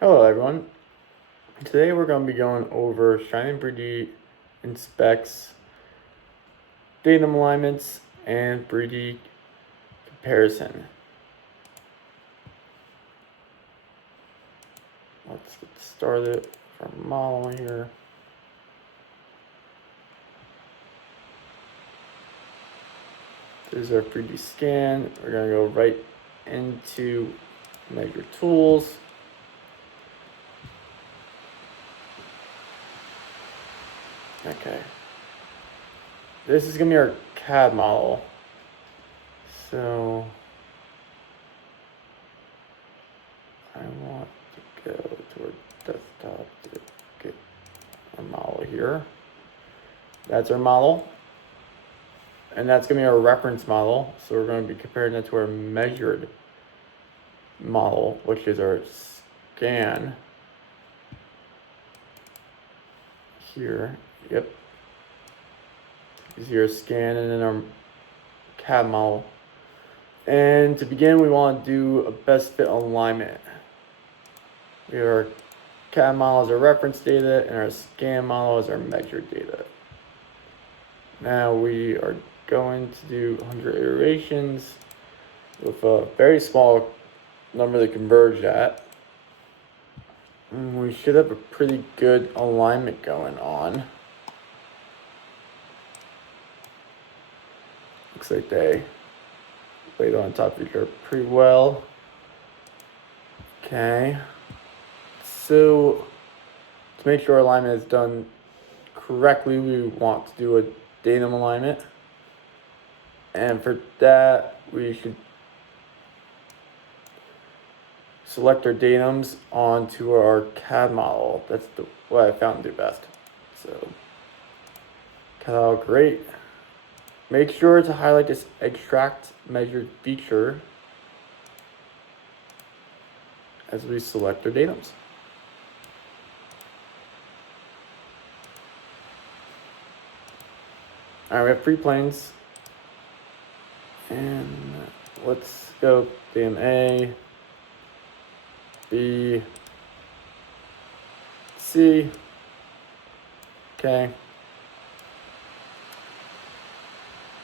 Hello everyone. Today we're going to be going over Shine and 3D inspects, datum alignments, and 3D comparison. Let's get started with our model here. This is our 3D scan. We're going to go right into measure tools. Okay. This is going to be our CAD model. So I want to go to our desktop to get our model here. That's our model. And that's going to be our reference model. So we're going to be comparing that to our measured model, which is our scan here. Yep. This is your scan and then our CAD model. And to begin, we want to do a best fit alignment. We have our CAD model as our reference data and our scan model as our measured data. Now we are going to do 100 iterations with a very small number to converge at. And we should have a pretty good alignment going on. Looks like they laid on top of each other pretty well. Okay. So to make sure our alignment is done correctly, we want to do a datum alignment. And for that, we should select our datums onto our CAD model. That's what I found to do best. So, CAD, great. Make sure to highlight this extract measured feature as we select our datums. All right, we have 3 planes. And let's go datum A, B, C. Okay.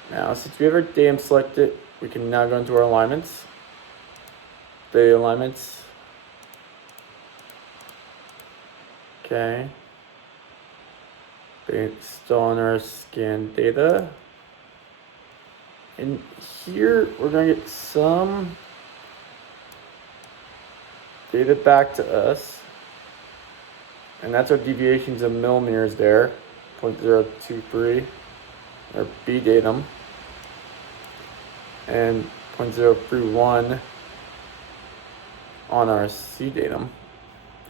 Now, since we have our datum selected, we can now go into our alignments. The alignments. Okay. Based on our scan data. And here we're going to get some data back to us. And that's our deviations in millimeters there, 0.023, our B datum, and 0.031 on our C datum,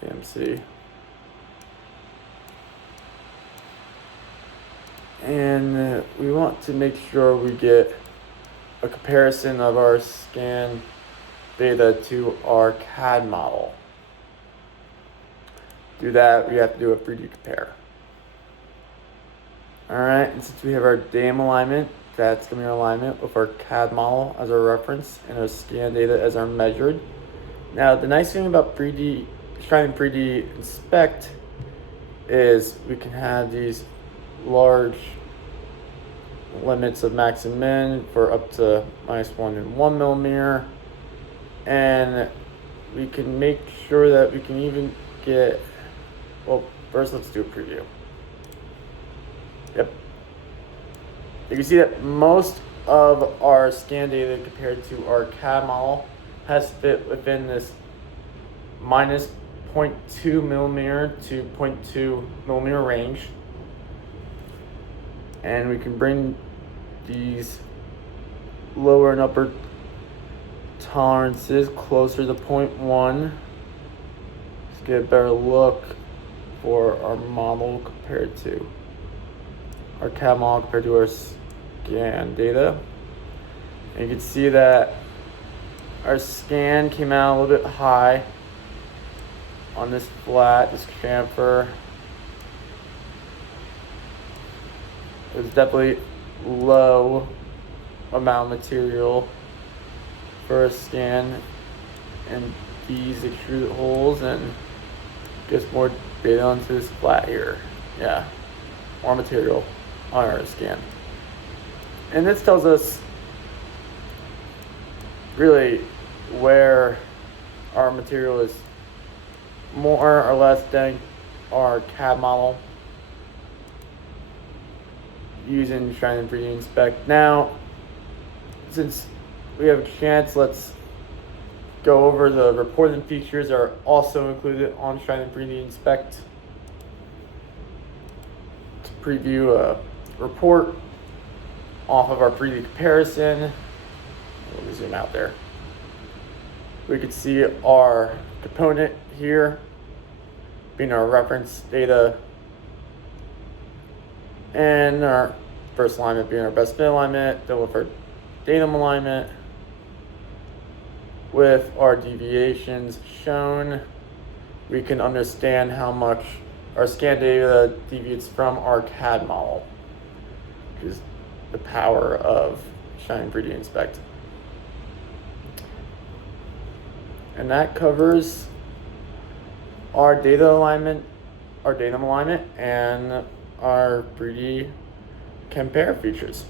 AMC. And we want to make sure we get a comparison of our scan data to our CAD model. To do that, we have to do a 3D compare. All right, and since we have our datum alignment, that's going to be our alignment with our CAD model as our reference and our scan data as our measured. Now, the nice thing about Shine 3D Inspect is we can have these large limits of max and min for up to -1 and 1 millimeter, and we can make sure that we can even get, well, first let's do a preview. Yep, you can see that most of our scan data compared to our CAD model has fit within this -0.2 millimeter to 0.2 millimeter range. And we can bring these lower and upper tolerances closer to 0.1. Let's get a better look for our model compared to our CAD model compared to our scan data. And you can see that our scan came out a little bit high on this flat, this chamfer. It was definitely low amount of material for a scan and these extruded holes, and gets more data onto this flat here. Yeah, more material on our scan. And this tells us really where our material is more or less than our CAD model using Shine and 3D Inspect. Now, since we have a chance, let's go over the reporting features that are also included on Shine and 3D Inspect. To preview a report off of our 3D comparison, let me zoom out there. We could see our component here being our reference data, and our first alignment being our best fit alignment, then with our datum alignment, with our deviations shown, we can understand how much our scan data deviates from our CAD model, which is the power of Shine 3D Inspect. And that covers our data alignment, our datum alignment, and our 3D compare features.